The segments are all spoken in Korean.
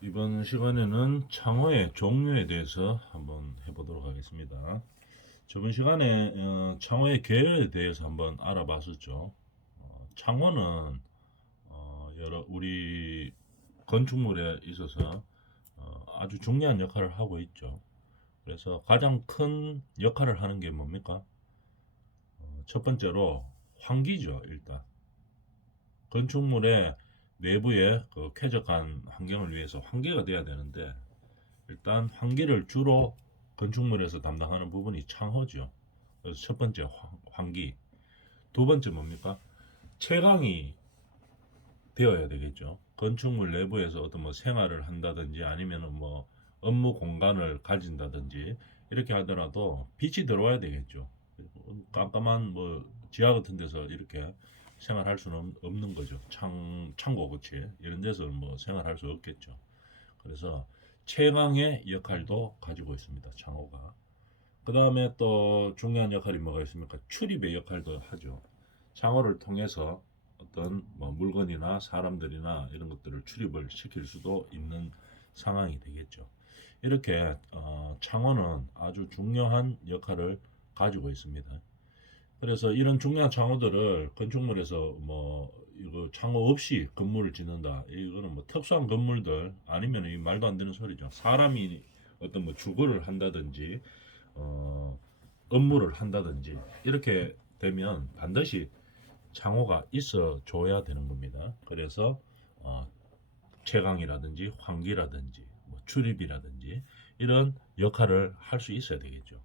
이번 시간에는 창호의 종류에 대해서 한번 해보도록 하겠습니다. 저번 시간에 창호의 계열에 대해서 한번 알아봤었죠. 창호는 여러 우리 건축물에 있어서 아주 중요한 역할을 하고 있죠. 그래서 가장 큰 역할을 하는 게 뭡니까? 첫 번째로 환기죠. 일단 건축물의 내부의 그 쾌적한 환경을 위해서 환기가 돼야 되는데, 일단 환기를 주로 건축물에서 담당하는 부분이 창호죠. 그래서 첫 번째 환기. 두 번째 뭡니까? 채광이 되어야 되겠죠. 건축물 내부에서 어떤 뭐 생활을 한다든지 아니면은 뭐 업무 공간을 가진다든지 이렇게 하더라도 빛이 들어와야 되겠죠. 깜깜한 뭐 지하 같은 데서 이렇게 생활할 수는 없는 거죠. 창고 그치 이런 데서는 뭐 생활할 수 없겠죠. 그래서 채광의 역할도 가지고 있습니다. 창호가. 그 다음에 또 중요한 역할이 뭐가 있습니까? 출입의 역할도 하죠. 창호를 통해서 어떤 뭐 물건이나 사람들이나 이런 것들을 출입을 시킬 수도 있는 상황이 되겠죠. 이렇게 창호는 아주 중요한 역할을 가지고 있습니다. 그래서 이런 중요한 창호들을 건축물에서 뭐 이거 창호 없이 건물을 짓는다. 이거는 뭐 특수한 건물들 아니면 이 말도 안 되는 소리죠. 사람이 어떤 뭐 주거를 한다든지 어, 업무를 한다든지 이렇게 되면 반드시 창호가 있어 줘야 되는 겁니다. 그래서 어, 채광이라든지 환기라든지 뭐 출입이라든지 이런 역할을 할 수 있어야 되겠죠.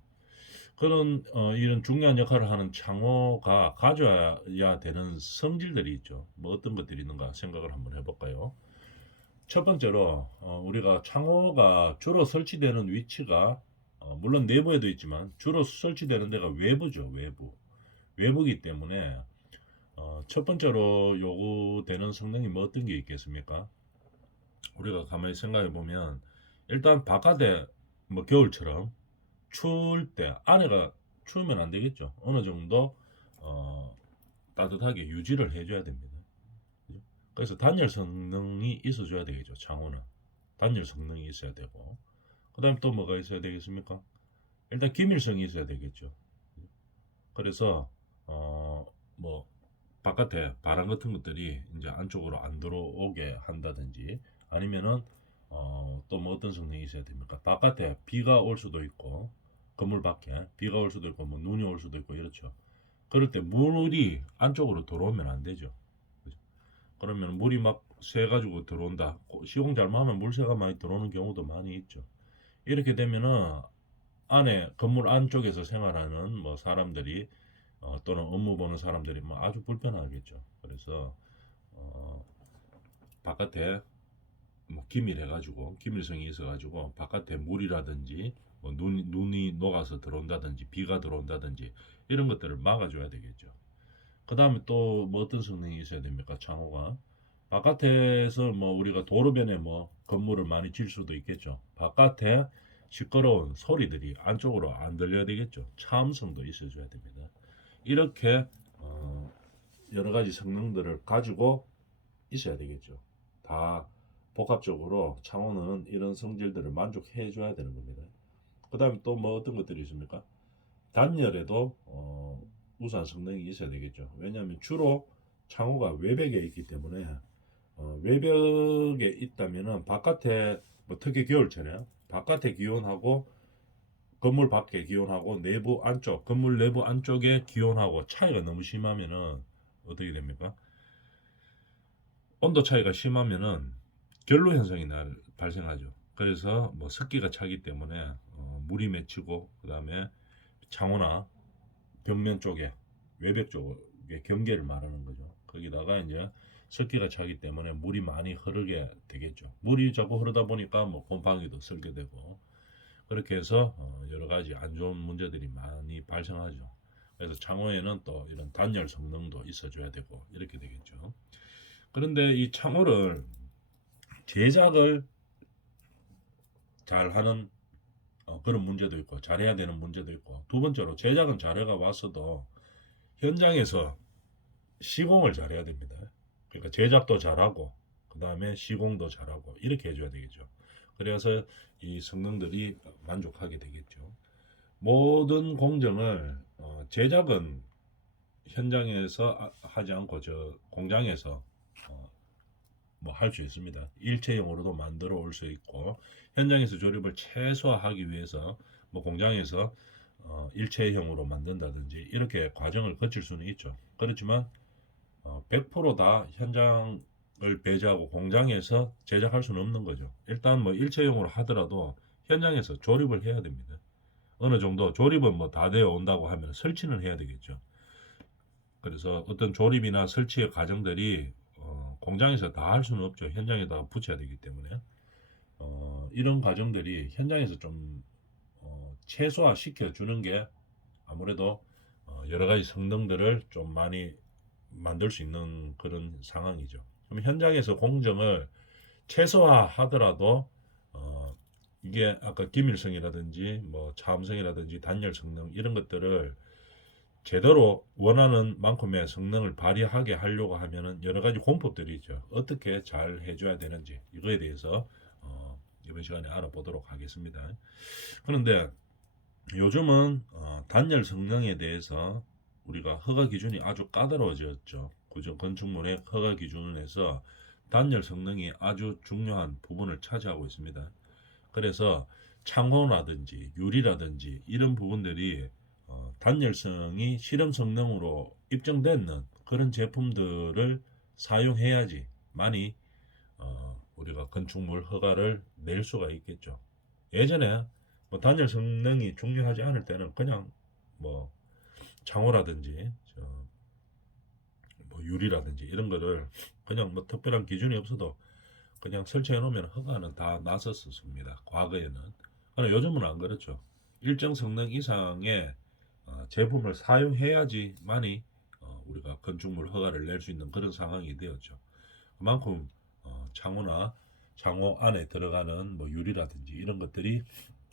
그런 이런 중요한 역할을 하는 창호가 가져야 되는 성질들이 있죠. 뭐 어떤 것들이 있는가 생각을 한번 해볼까요? 첫 번째로 우리가 창호가 주로 설치되는 위치가 물론 내부에도 있지만 주로 설치되는 데가 외부죠. 외부이기 때문에 첫 번째로 요구되는 성능이 뭐 어떤 게 있겠습니까? 우리가 가만히 생각해 보면 일단 바깥에 뭐 겨울처럼 추울 때 안에가 추우면 안 되겠죠. 어느 정도 어, 따뜻하게 유지를 해줘야 됩니다. 그죠? 그래서 단열 성능이 있어줘야 되겠죠. 창호는 단열 성능이 있어야 되고, 그다음 또 뭐가 있어야 되겠습니까? 일단 기밀성이 있어야 되겠죠. 그래서 뭐 바깥에 바람 같은 것들이 이제 안쪽으로 안 들어오게 한다든지 아니면은 또 뭐 어떤 성능이 있어야 됩니까? 바깥에 비가 올 수도 있고 건물 밖에 비가 올 수도 있고 뭐 눈이 올 수도 있고 이렇죠. 그럴 때 물이 안쪽으로 들어오면 안 되죠. 그죠? 그러면 물이 막 새 가지고 들어온다. 시공 잘못하면 물새가 많이 들어오는 경우도 많이 있죠. 이렇게 되면은 안에 건물 안쪽에서 생활하는 뭐 사람들이 또는 업무 보는 사람들이 뭐 아주 불편하겠죠. 그래서 어, 바깥에 뭐 기밀해가지고 기밀성이 있어가지고 바깥에 물이라든지 뭐 눈이 녹아서 들어온다든지 비가 들어온다든지 이런 것들을 막아줘야 되겠죠. 그 다음에 또 뭐 어떤 성능이 있어야 됩니까? 창호가 바깥에서 뭐 우리가 도로변에 뭐 건물을 많이 질 수도 있겠죠. 바깥에 시끄러운 소리들이 안쪽으로 안 들려야 되겠죠. 차음성도 있어줘야 됩니다. 이렇게 여러 가지 성능들을 가지고 있어야 되겠죠. 다 복합적으로 창호는 이런 성질들을 만족해 줘야 되는 겁니다. 그 다음에 또 뭐 어떤 것들이 있습니까? 단열에도 우수한 성능이 있어야 되겠죠. 왜냐하면 주로 창호가 외벽에 있기 때문에 외벽에 있다면은 바깥에 뭐 특히 겨울철에 바깥의 기온하고 건물 밖의 기온하고 내부 안쪽 건물 내부 안쪽의 기온하고 차이가 너무 심하면은 어떻게 됩니까? 온도 차이가 심하면은 결로 현상이 발생하죠. 그래서 뭐 습기가 차기 때문에 물이 맺히고 그다음에 창호나 벽면 쪽에 외벽 쪽에 경계를 말하는 거죠. 거기다가 이제 습기가 차기 때문에 물이 많이 흐르게 되겠죠. 물이 자꾸 흐르다 보니까 뭐 곰팡이도 쓸게 되고 그렇게 해서 여러 가지 안 좋은 문제들이 많이 발생하죠. 그래서 창호에는 또 이런 단열 성능도 있어줘야 되고 이렇게 되겠죠. 그런데 이 창호를 제작을 잘하는 그런 문제도 있고 잘해야 되는 문제도 있고, 두 번째로 제작은 잘해가 왔어도 현장에서 시공을 잘해야 됩니다. 그러니까 제작도 잘하고 그 다음에 시공도 잘하고 이렇게 해줘야 되겠죠. 그래서 이 성능들이 만족하게 되겠죠. 모든 공정을 제작은 현장에서 하지 않고 저 공장에서 뭐 할 수 있습니다. 일체형으로도 만들어 올 수 있고 현장에서 조립을 최소화하기 위해서 뭐 공장에서 일체형으로 만든다든지 이렇게 과정을 거칠 수는 있죠. 그렇지만 100%다 현장을 배제하고 공장에서 제작할 수는 없는 거죠. 일단 뭐 일체형으로 하더라도 현장에서 조립을 해야 됩니다. 어느 정도 조립은 뭐 다 되어 온다고 하면 설치는 해야 되겠죠. 그래서 어떤 조립이나 설치의 과정들이 공장에서 다 할 수는 없죠. 현장에다가 붙여야 되기 때문에 이런 과정들이 현장에서 좀 최소화 시켜주는 게 아무래도 여러 가지 성능들을 좀 많이 만들 수 있는 그런 상황이죠. 그럼 현장에서 공정을 최소화하더라도 이게 아까 기밀성이라든지 뭐 차음성이라든지 단열 성능 이런 것들을 제대로 원하는 만큼의 성능을 발휘하게 하려고 하면은 여러 가지 공법들이 있죠. 어떻게 잘 해줘야 되는지 이거에 대해서 이번 시간에 알아보도록 하겠습니다. 그런데 요즘은 단열 성능에 대해서 우리가 허가 기준이 아주 까다로워졌죠. 그죠? 건축물의 허가 기준에서 단열 성능이 아주 중요한 부분을 차지하고 있습니다. 그래서 창호라든지 유리라든지 이런 부분들이 단열성이 실험 성능으로 입증되는 그런 제품들을 사용해야지 많이 우리가 건축물 허가를 낼 수가 있겠죠. 예전에 뭐 단열 성능이 중요하지 않을 때는 그냥 뭐 창호라든지 뭐 유리라든지 이런 거를 그냥 뭐 특별한 기준이 없어도 그냥 설치해 놓으면 허가는 다 났었습니다. 과거에는. 그러나 요즘은 안 그렇죠. 일정 성능 이상의 제품을 사용해야지만이 우리가 건축물 허가를 낼 수 있는 그런 상황이 되었죠. 그만큼 창호나 창호 안에 들어가는 뭐 유리라든지 이런 것들이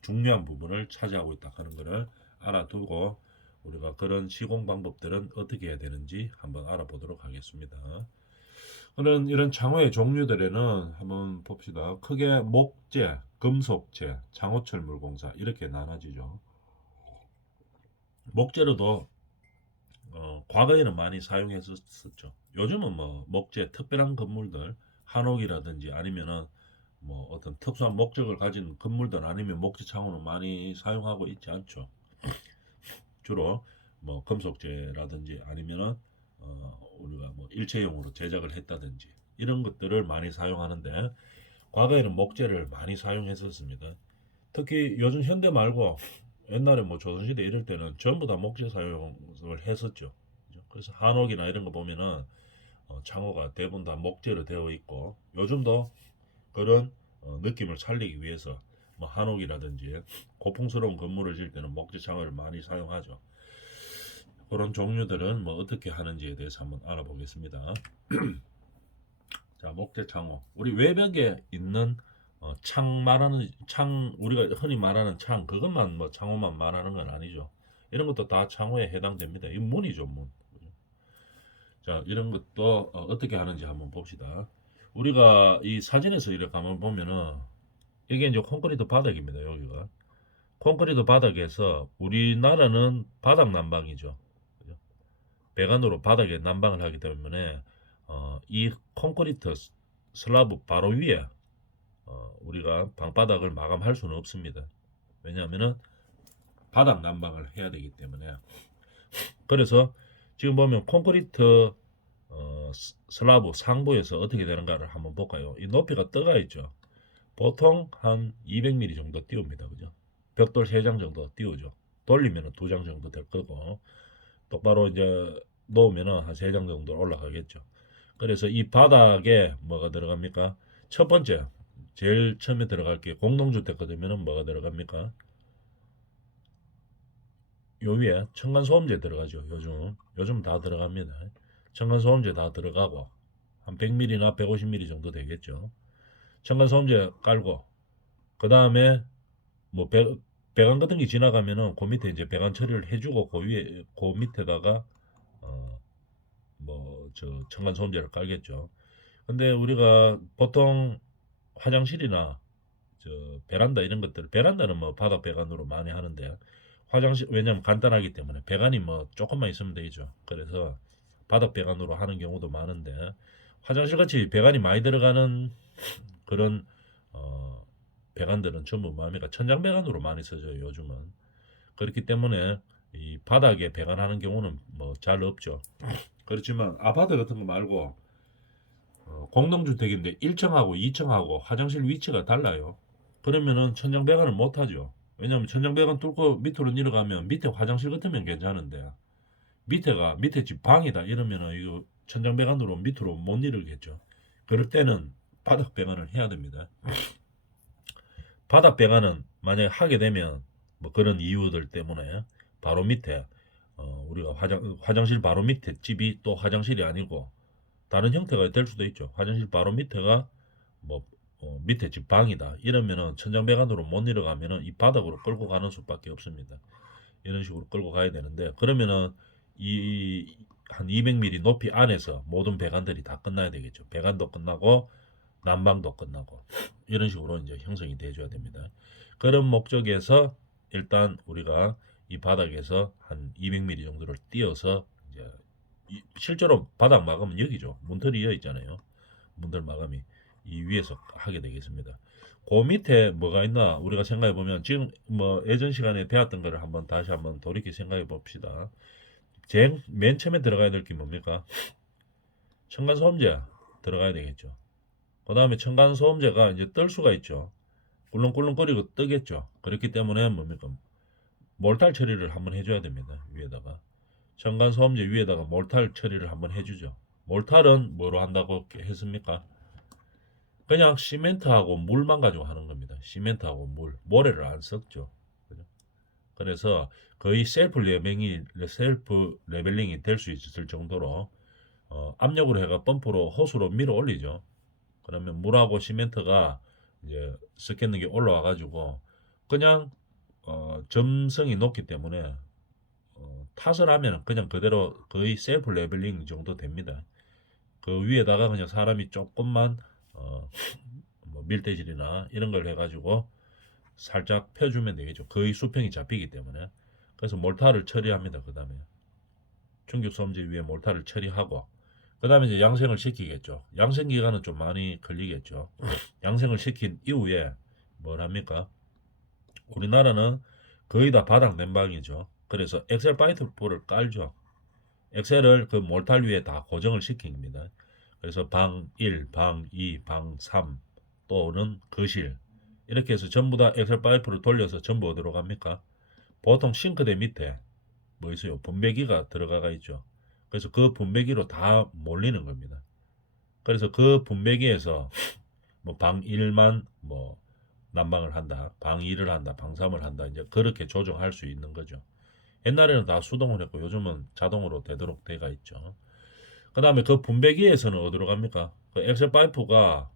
중요한 부분을 차지하고 있다 하는 것을 알아두고 우리가 그런 시공 방법들은 어떻게 해야 되는지 한번 알아보도록 하겠습니다. 그런 이런 창호의 종류들에는 한번 봅시다. 크게 목재, 금속재, 창호철물공사 이렇게 나눠지죠. 목재로도 과거에는 많이 사용했었죠. 요즘은 뭐 목재 특별한 건물들 한옥이라든지 아니면은 뭐 어떤 특수한 목적을 가진 건물들 아니면 목재 창호는 많이 사용하고 있지 않죠. 주로 뭐 금속재라든지 아니면은 우리가 뭐 일체형으로 제작을 했다든지 이런 것들을 많이 사용하는데 과거에는 목재를 많이 사용했었습니다. 특히 요즘 현대 말고 옛날에 뭐 조선시대 이럴 때는 전부 다 목재 사용을 했었죠. 그래서 한옥이나 이런 거 보면은 창호가 대부분 다 목재로 되어 있고 요즘도 그런 느낌을 살리기 위해서 뭐 한옥이라든지 고풍스러운 건물을 지을 때는 목재 창호를 많이 사용하죠. 그런 종류들은 뭐 어떻게 하는지에 대해서 한번 알아보겠습니다. 자, 목재 창호. 우리 외벽에 있는 창 말하는 창 우리가 흔히 말하는 창 그것만 뭐 창호만 말하는 건 아니죠. 이런 것도 다 창호에 해당됩니다. 이 문이죠, 문. 자, 이런 것도 어떻게 하는지 한번 봅시다. 우리가 이 사진에서 이렇게 한번 보면은 이게 이제 콘크리트 바닥입니다. 여기가 콘크리트 바닥에서 우리나라는 바닥 난방이죠. 그죠? 배관으로 바닥에 난방을 하기 때문에 이 콘크리트 슬라브 바로 위에 우리가 방바닥을 마감할 수는 없습니다. 왜냐하면은 바닥 난방을 해야 되기 때문에. 그래서 지금 보면 콘크리트 슬라브 상부에서 어떻게 되는가를 한번 볼까요? 이 높이가 떠가 있죠. 보통 한 200mm 정도 띄웁니다. 그죠? 벽돌 3장 정도 띄우죠. 돌리면 2장 정도 될 거고 똑바로 이제 놓으면 한 3장 정도 올라가겠죠. 그래서 이 바닥에 뭐가 들어갑니까? 첫 번째 제일 처음에 들어갈 게 공동주택 같으면 뭐가 들어갑니까? 요 위에 층간소음제 들어가죠. 요즘 다 들어갑니다. 층간소음제 다 들어가고 한 100mm나 150mm 정도 되겠죠. 층간소음제 깔고 그 다음에 뭐 배관 같은 게 지나가면은 그 밑에 이제 배관 처리를 해주고 그 위에 그 밑에다가 뭐 저 층간소음제를 깔겠죠. 근데 우리가 보통 화장실이나 저 베란다 이런 것들, 베란다는 뭐 바닥 배관으로 많이 하는데, 화장실 왜냐면 간단하기 때문에 배관이 뭐 조금만 있으면 되죠. 그래서 바닥 배관으로 하는 경우도 많은데, 화장실 같이 배관이 많이 들어가는 그런 어, 배관들은 전부 뭡니까 천장 배관으로 많이 써져요 요즘은. 그렇기 때문에 이 바닥에 배관하는 경우는 뭐 잘 없죠. 그렇지만 아파트 같은 거 말고 공동주택인데 1층하고 2층하고 화장실 위치가 달라요. 그러면은 천장 배관을 못 하죠. 왜냐면 천장 배관 뚫고 밑으로 내려가면 밑에 화장실 같으면 괜찮은데, 밑에 집 방이다 이러면은 이거 천장 배관으로 밑으로 못 내려겠죠. 그럴 때는 바닥 배관을 해야 됩니다. 바닥 배관은 만약에 하게 되면 뭐 그런 이유들 때문에 바로 밑에 우리가 화장실 바로 밑에 집이 또 화장실이 아니고 다른 형태가 될 수도 있죠. 화장실 바로 밑에가 뭐 밑에 집 방이다 이러면은 천장 배관으로 못 내려가면은 이 바닥으로 끌고 가는 수밖에 없습니다. 이런 식으로 끌고 가야 되는데, 그러면은 이 한 200mm 높이 안에서 모든 배관들이 다 끝나야 되겠죠. 배관도 끝나고 난방도 끝나고 이런 식으로 이제 형성이 돼줘야 됩니다. 그런 목적에서 일단 우리가 이 바닥에서 한 200mm 정도를 띄어서 이제 실제로 바닥 마감은 여기죠. 문틀이 여기 있잖아요. 문틀 마감이 이 위에서 하게 되겠습니다. 그 밑에 뭐가 있나 우리가 생각해 보면, 지금 뭐 예전 시간에 배웠던 거를 한번 다시 한번 돌이켜 생각해 봅시다. 제일 맨 처음에 들어가야 될 게 뭡니까? 층간소음제 들어가야 되겠죠. 그 다음에 층간소음제가 이제 뜰 수가 있죠. 꿀렁꿀렁거리고 뜨겠죠. 그렇기 때문에 뭡니까? 몰탈 처리를 한번 해줘야 됩니다. 위에다가. 층간소음제 위에다가 몰탈 처리를 한번 해주죠. 몰탈은 뭐로 한다고 했습니까? 그냥 시멘트하고 물만 가지고 하는 겁니다. 시멘트하고 물, 모래를 안 섞죠. 그죠? 그래서 거의 셀프 레벨링이 될 수 있을 정도로 압력으로 해가 펌프로 호수로 밀어 올리죠. 그러면 물하고 시멘트가 이제 섞였는 게 올라와 가지고 그냥 점성이 높기 때문에 탓을 하면 그냥 그대로 거의 셀프 레벨링 정도 됩니다. 그 위에다가 그냥 사람이 조금만 어, 뭐 밀대질이나 이런 걸 해가지고 살짝 펴주면 되겠죠. 거의 수평이 잡히기 때문에. 그래서 몰타를 처리합니다. 그 다음에 충격소음제 위에 몰타를 처리하고 그 다음에 이제 양생을 시키겠죠. 양생 기간은 좀 많이 걸리겠죠. 양생을 시킨 이후에 뭘 합니까? 우리나라는 거의 다 바닥 난방이죠. 그래서 엑셀 파이프를 깔죠. 엑셀을 그 몰탈 위에 다 고정을 시킵니다. 그래서 방 1, 방 2, 방 3 또는 거실 이렇게 해서 전부 다 엑셀 파이프를 돌려서 전부 어디로 갑니까? 보통 싱크대 밑에 뭐 있어요? 분배기가 들어가 있죠. 그래서 그 분배기로 다 몰리는 겁니다. 그래서 그 분배기에서 뭐 방 1만 뭐 난방을 한다, 방 2를 한다, 방 3을 한다, 이제 그렇게 조정할 수 있는 거죠. 옛날에는 다 수동으로 했고 요즘은 자동으로 되도록 돼가 있죠. 그 다음에 그 분배기에서는 어디로 갑니까? 그 엑셀 파이프가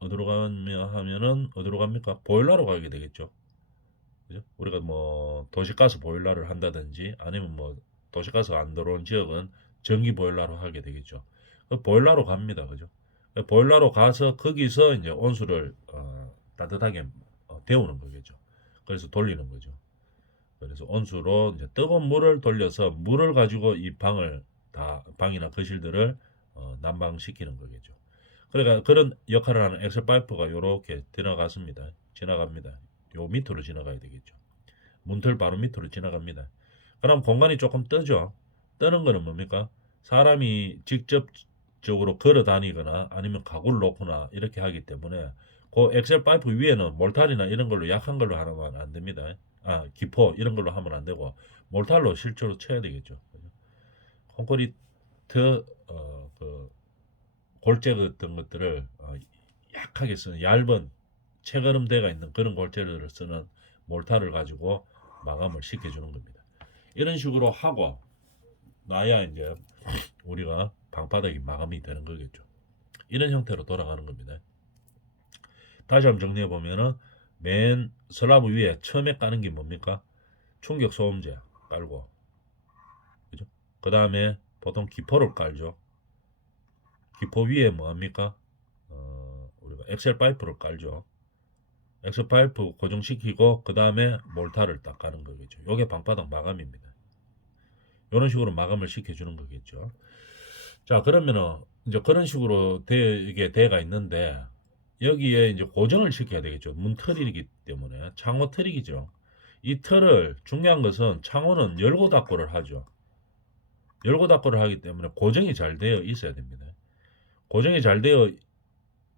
어디로 가면 하면은 어디로 갑니까? 보일러로 가게 되겠죠. 그죠? 우리가 뭐 도시가스 보일러를 한다든지 아니면 뭐 도시가스가 안 들어온 지역은 전기 보일러로 하게 되겠죠. 그 보일러로 갑니다. 그죠? 그 보일러로 가서 거기서 이제 온수를 따뜻하게 데우는 거겠죠. 그래서 돌리는 거죠. 그래서 온수로 이제 뜨거운 물을 돌려서 물을 가지고 이 방을 다 방이나 거실들을 난방시키는 거겠죠. 그러니까 그런 역할을 하는 엑셀 파이프가 이렇게 지나갑니다. 요 밑으로 지나가야 되겠죠. 문틀 바로 밑으로 지나갑니다. 그럼 공간이 조금 뜨죠. 뜨는 거는 뭡니까? 사람이 직접적으로 걸어 다니거나 아니면 가구를 놓거나 이렇게 하기 때문에 그 엑셀 파이프 위에는 몰탈이나 이런 걸로 약한 걸로 하면 안 됩니다. 기포 이런 걸로 하면 안 되고 몰탈로 실제로 쳐야 되겠죠. 콘크리트 그 골재 같은 것들을 약하게 쓰는 얇은 체거름대가 있는 그런 골재를 쓰는 몰타를 가지고 마감을 시켜주는 겁니다. 이런 식으로 하고 나야 이제 우리가 방바닥이 마감이 되는 거겠죠. 이런 형태로 돌아가는 겁니다. 다시 한번 정리해 보면은 맨 슬라브 위에 처음에 까는 게 뭡니까? 충격 소음제 깔고, 그죠? 그 다음에 보통 기포를 깔죠. 기포 위에 뭐합니까? 우리가 엑셀 파이프를 깔죠. 엑셀 파이프 고정시키고 그 다음에 몰타를 딱 가는 거겠죠. 요게 방바닥 마감입니다. 이런 식으로 마감을 시켜주는 거겠죠. 자, 그러면은 이제 그런 식으로 이게 대가 있는데 여기에 이제 고정을 시켜야 되겠죠. 문틀이기 때문에 창호 틀이죠. 이 틀을 중요한 것은 창호는 열고 닫고를 하죠. 열고 닫고를 하기 때문에 고정이 잘 되어 있어야 됩니다. 고정이 잘 되어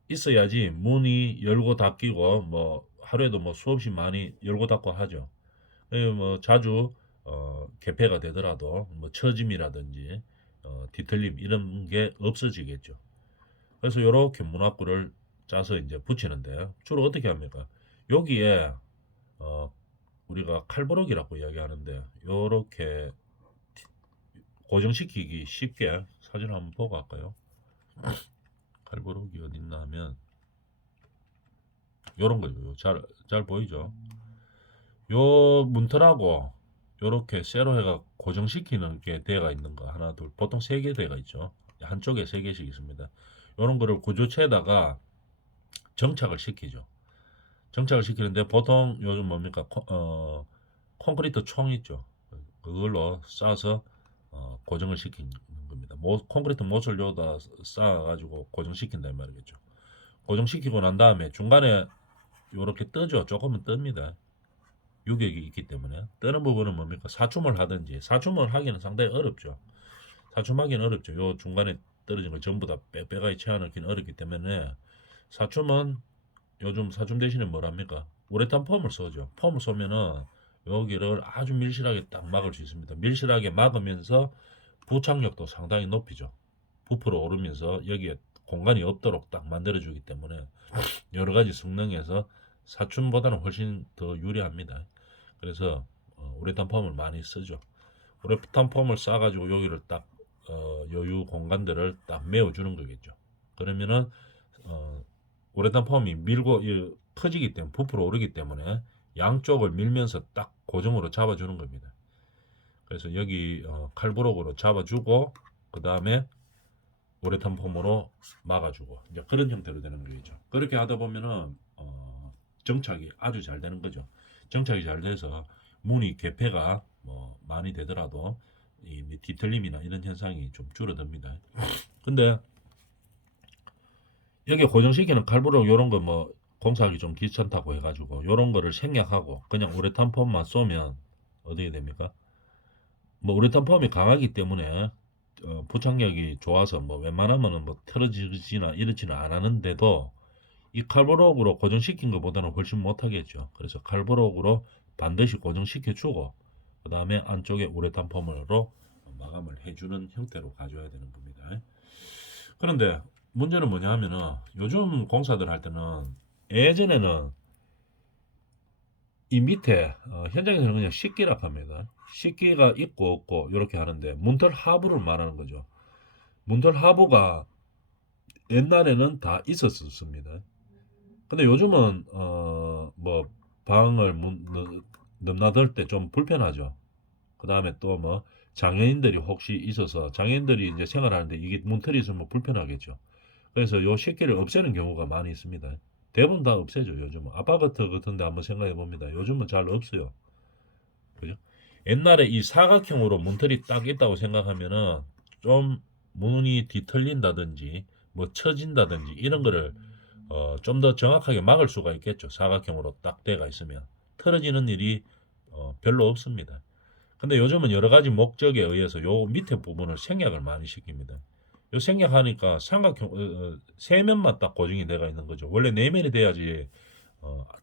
있어야지 문이 열고 닫히고 뭐 하루에도 뭐 수없이 많이 열고 닫고 하죠. 뭐 자주 개폐가 되더라도 뭐 처짐이라든지 뒤틀림 이런 게 없어지겠죠. 그래서 이렇게 문합구를 짜서 이제 붙이는데 주로 어떻게 합니까? 여기에 어, 우리가 칼부럭이라고 이야기하는데 이렇게 고정시키기 쉽게 사진 한번 보고 할까요? 칼부럭이 어디 있나 하면 요런 거죠. 잘 보이죠? 요 문틀하고 요렇게 세로 해가 고정시키는 게 대가 있는 거 하나 둘 보통 3개 대가 있죠. 한쪽에 3개씩 있습니다. 요런 거를 구조체에다가 정착을 시키죠. 정착을 시키는데 보통 요즘 뭡니까 콘크리트 총 있죠. 그걸로 싸서 고정을 시키는 겁니다. 콘크리트 못을 여기다 쌓아가지고 고정시킨단 말이겠죠. 고정시키고 난 다음에 중간에 요렇게 뜨죠. 조금은 뜹니다. 유격이 있기 때문에 뜨는 부분은 뭡니까? 사춤을 하든지 사춤을 하기는 상당히 어렵죠. 사춤하기는 어렵죠. 요 중간에 떨어진 걸 전부 다 빼빼가이 채워넣기는 어렵기 때문에 사춤은 요즘 사춤 대신에 뭐랍니까? 우레탄 폼을 써죠. 폼을 쏘면은 여기를 아주 밀실하게 딱 막을 수 있습니다. 밀실하게 막으면서 부착력도 상당히 높이죠. 부풀어 오르면서 여기에 공간이 없도록 딱 만들어주기 때문에 여러 가지 성능에서 사춤보다는 훨씬 더 유리합니다. 그래서 우레탄 폼을 많이 쓰죠. 우레탄 폼을 싸가지고 여기를 딱 여유 공간들을 딱 메워주는 거겠죠. 그러면은 우레탄 폼이 밀고 커지기 때문에 부풀어 오르기 때문에 양쪽을 밀면서 딱 고정으로 잡아주는 겁니다. 그래서 여기 칼부록으로 잡아주고 그 다음에 우레탄 폼으로 막아주고 이제 그런 형태로 되는 거겠죠. 그렇게 하다 보면은 정착이 아주 잘 되는 거죠. 정착이 잘 돼서 문이 개폐가 뭐 많이 되더라도 이 뒤틀림이나 이런 현상이 좀 줄어듭니다. 근데 여기 고정시키는 칼부록 요런 거 뭐 공사하기 좀 귀찮다고 해가지고 요런 거를 생략하고 그냥 우레탄 폼만 쏘면 어떻게 됩니까? 뭐 우레탄 폼이 강하기 때문에 부착력이 좋아서 뭐 웬만하면은 뭐 틀어지지나 이렇지는 않았는데도 이 칼부록으로 고정시킨 것보다는 훨씬 못하겠죠. 그래서 칼부록으로 반드시 고정시켜 주고 그 다음에 안쪽에 우레탄 폼으로 마감을 해주는 형태로 가져야 되는 겁니다. 그런데 문제는 뭐냐 하면은 요즘 공사들 할 때는 예전에는 이 밑에 현장에서는 그냥 식기라 합니다. 식기가 있고 없고 이렇게 하는데 문틀 하부를 말하는 거죠. 문틀 하부가 옛날에는 다 있었습니다. 근데 요즘은 뭐 방을 넘나들 때 좀 불편하죠. 그 다음에 또 뭐 장애인들이 혹시 있어서 장애인들이 이제 생활하는데 이게 문틀이 있으면 불편하겠죠. 그래서 요 식기를 없애는 경우가 많이 있습니다. 대부분 다 없애죠, 요즘은. 아파트 같은 데 한번 생각해 봅니다. 요즘은 잘 없어요. 그죠? 옛날에 이 사각형으로 문틀이 딱 있다고 생각하면은 좀 문이 뒤틀린다든지 뭐 처진다든지 이런 거를 좀 더 정확하게 막을 수가 있겠죠. 사각형으로 딱 돼가 있으면. 틀어지는 일이 별로 없습니다. 근데 요즘은 여러 가지 목적에 의해서 요 밑에 부분을 생략을 많이 시킵니다. 요 생략하니까 삼각형 세면만 딱 고정이 돼가 있는 거죠. 원래 네면이 돼야지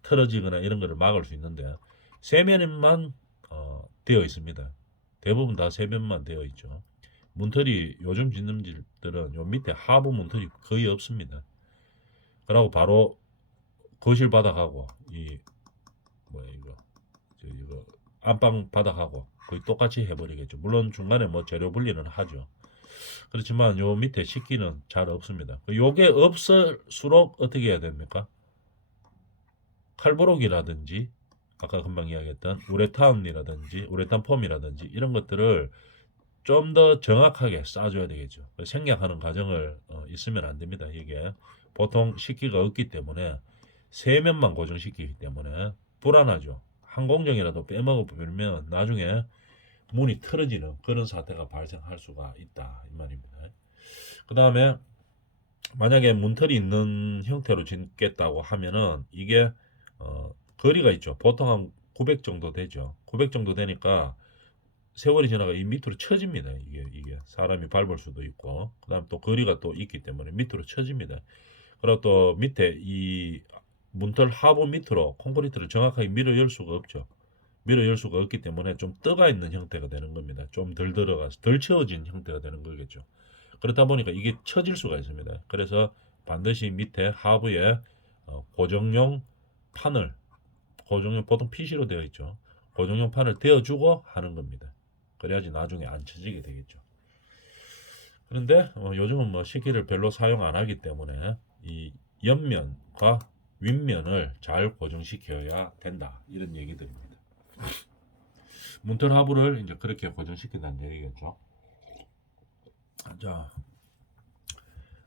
틀어지거나 이런 거를 막을 수 있는데 세면만 되어 있습니다. 대부분 다 세면만 되어 있죠. 문틀이 요즘 짓는 집들은 요 밑에 하부 문틀이 거의 없습니다. 그러고 바로 거실 바닥하고 이 뭐야 이거 안방 바닥하고 거의 똑같이 해버리겠죠. 물론 중간에 뭐 재료 분리는 하죠. 그렇지만 요 밑에 식기는 잘 없습니다. 요게 없을수록 어떻게 해야 됩니까? 칼부록이라든지 아까 금방 이야기했던 우레탄이라든지 우레탄 폼이라든지 이런 것들을 좀 더 정확하게 쌓아줘야 되겠죠. 생략하는 과정을 있으면 안 됩니다. 이게 보통 식기가 없기 때문에 세면만 고정시키기 때문에 불안하죠. 한 공정이라도 빼먹어 버리면 나중에 문이 틀어지는 그런 사태가 발생할 수가 있다 이 말입니다. 그 다음에 만약에 문틀이 있는 형태로 짓겠다고 하면은 이게 거리가 있죠. 보통 한 900 정도 되죠. 900 정도 되니까 세월이 지나가 이 밑으로 쳐집니다. 이게 사람이 밟을 수도 있고, 그다음 또 거리가 또 있기 때문에 밑으로 쳐집니다. 그리고 또 밑에 이 문틀 하부 밑으로 콘크리트를 정확하게 밀어 열 수가 없죠. 밀어 열 수가 없기 때문에 좀 떠가 있는 형태가 되는 겁니다. 좀 덜 들어가서 덜 채워진 형태가 되는 거겠죠. 그렇다 보니까 이게 처질 수가 있습니다. 그래서 반드시 밑에 하부에 고정용 판을, 고정용 보통 PC로 되어 있죠. 고정용 판을 대어주고 하는 겁니다. 그래야지 나중에 안 처지게 되겠죠. 그런데 요즘은 뭐 식기를 별로 사용 안 하기 때문에 이 옆면과 윗면을 잘 고정시켜야 된다 이런 얘기들입니다. 문틀 하부를 이제 그렇게 고정시킨다는 얘기겠죠. 자,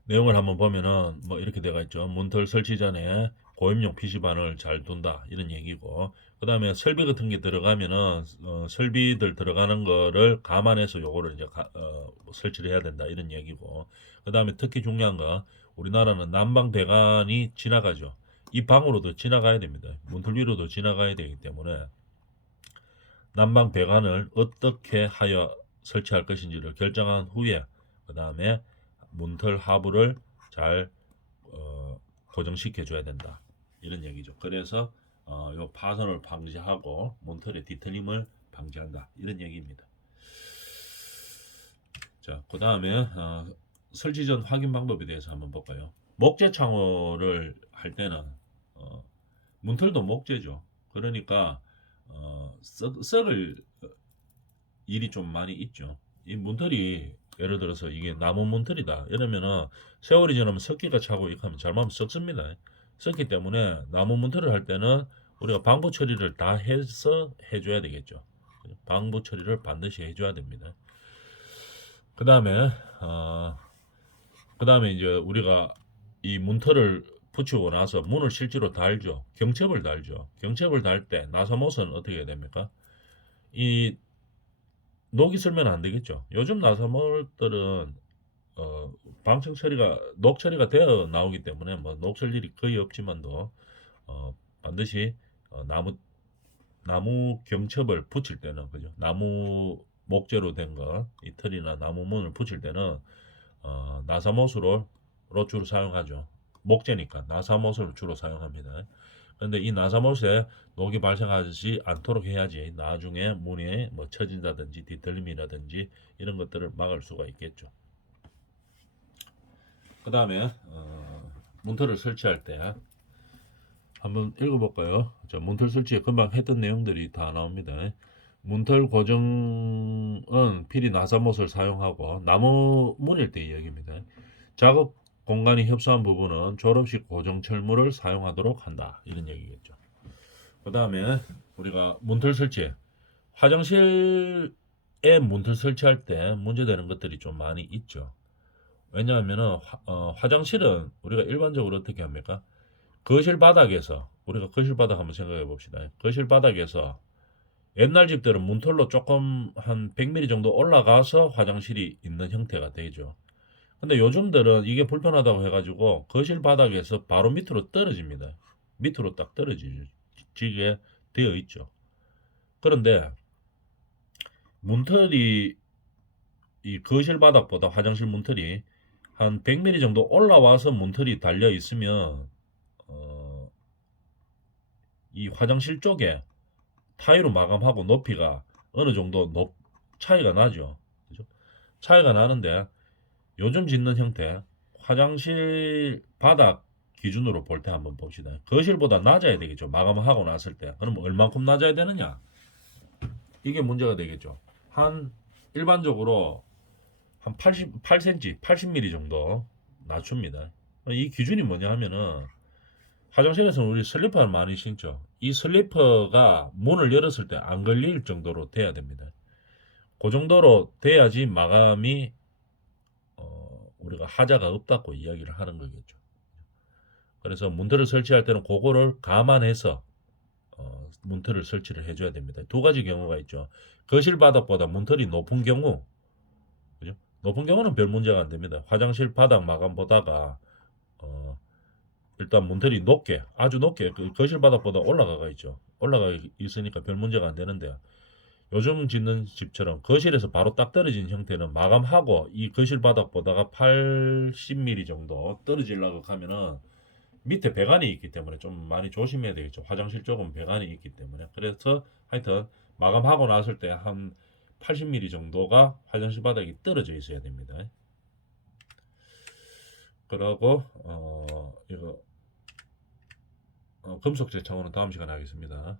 내용을 한번 보면은 뭐 이렇게 되어 있죠. 문틀 설치 전에 고임용 PC방을 잘 둔다 이런 얘기고, 그 다음에 설비 같은 게 들어가면은 설비들 들어가는 거를 감안해서 요거를 이제 설치를 해야 된다 이런 얘기고, 그 다음에 특히 중요한 거 우리나라는 난방 배관이 지나가죠. 이 방으로도 지나가야 됩니다. 문틀 위로도 지나가야 되기 때문에 난방 배관을 어떻게 하여 설치할 것인지를 결정한 후에 그 다음에 문틀 하부를 잘 고정시켜 줘야 된다 이런 얘기죠. 그래서 요 파손을 방지하고 문틀의 뒤틀림을 방지한다 이런 얘기입니다. 자, 그 다음에 설치 전 확인 방법에 대해서 한번 볼까요? 목재 창호를 할 때는 문틀도 목재죠. 그러니까 썩을 일이 좀 많이 있죠. 이 문틀이 예를 들어서 이게 나무 문틀이다 이러면은 세월이 지나면 습기가 차고 이렇게 하면 잘못하면 썩습니다. 썩기 때문에 나무 문틀을 할 때는 우리가 방부 처리를 다 해서 해줘야 되겠죠. 방부 처리를 반드시 해줘야 됩니다. 그 다음에 이제 우리가 이 문틀을 붙이고 나서 문을 실제로 달죠. 경첩을 달죠. 경첩을 달 때 나사못은 어떻게 해야 됩니까? 이 녹이 슬면 안 되겠죠. 요즘 나사못들은 방청 처리가 녹 처리가 되어 나오기 때문에 뭐 녹슬 일이 거의 없지만도 반드시 나무 경첩을 붙일 때는 그죠. 나무 목재로 된 거, 이 틀이나 나무 문을 붙일 때는 나사못으로 주로 사용하죠. 목재니까 나사못을 주로 사용합니다. 그런데 이 나사못에 녹이 발생하지 않도록 해야지 나중에 문에 뭐 처진다든지 뒤틀림이라든지 이런 것들을 막을 수가 있겠죠. 그 다음에 문틀을 설치할 때 한번 읽어볼까요? 자, 문틀 설치에 금방 했던 내용들이 다 나옵니다. 문틀 고정은 필히 나사못을 사용하고 나무 문일 때 이야기입니다. 작업 공간이 협소한 부분은 졸업식 고정 철물을 사용하도록 한다 이런 얘기겠죠. 그 다음에 우리가 문틀 설치, 화장실에 문틀 설치할 때 문제되는 것들이 좀 많이 있죠. 왜냐하면은 화장실은 우리가 일반적으로 어떻게 합니까? 거실 바닥에서, 우리가 거실 바닥 한번 생각해 봅시다. 거실 바닥에서 옛날 집들은 문틀로 조금 한 100mm 정도 올라가서 화장실이 있는 형태가 되죠. 근데 요즘들은 이게 불편하다고 해가지고 거실 바닥에서 바로 밑으로 떨어집니다. 밑으로 딱 떨어지게 되어 있죠. 그런데 문틀이 이 거실 바닥보다 화장실 문틀이 한 100mm 정도 올라와서 문틀이 달려 있으면 이 화장실 쪽에 타일로 마감하고 높이가 어느 정도 차이가 나죠. 그죠? 차이가 나는데 요즘 짓는 형태 화장실 바닥 기준으로 볼 때 한번 봅시다. 거실보다 낮아야 되겠죠. 마감을 하고 났을 때. 그럼 얼만큼 낮아야 되느냐? 이게 문제가 되겠죠. 한 일반적으로 한 88cm, 80mm 정도 낮춥니다. 이 기준이 뭐냐 하면은 화장실에서는 우리 슬리퍼를 많이 신죠. 이 슬리퍼가 문을 열었을 때 안 걸릴 정도로 돼야 됩니다. 그 정도로 돼야지 마감이 우리가 하자가 없다고 이야기를 하는 거겠죠. 그래서 문틀을 설치할 때는 그거를 감안해서 문틀을 설치를 해줘야 됩니다. 두 가지 경우가 있죠. 거실 바닥보다 문틀이 높은 경우, 그죠? 높은 경우는 별 문제가 안 됩니다. 화장실 바닥 마감 보다가 일단 문틀이 높게, 아주 높게 그 거실 바닥보다 올라가 있죠. 올라가 있으니까 별 문제가 안 되는데, 요즘 짓는 집처럼 거실에서 바로 딱 떨어진 형태는 마감하고 이 거실 바닥보다가 80mm 정도 떨어지려고 하면은 밑에 배관이 있기 때문에 좀 많이 조심해야 되겠죠. 화장실 쪽은 배관이 있기 때문에. 그래서 하여튼 마감하고 났을 때 한 80mm 정도가 화장실 바닥이 떨어져 있어야 됩니다. 그러고 이거 금속재 창호는 다음 시간에 하겠습니다.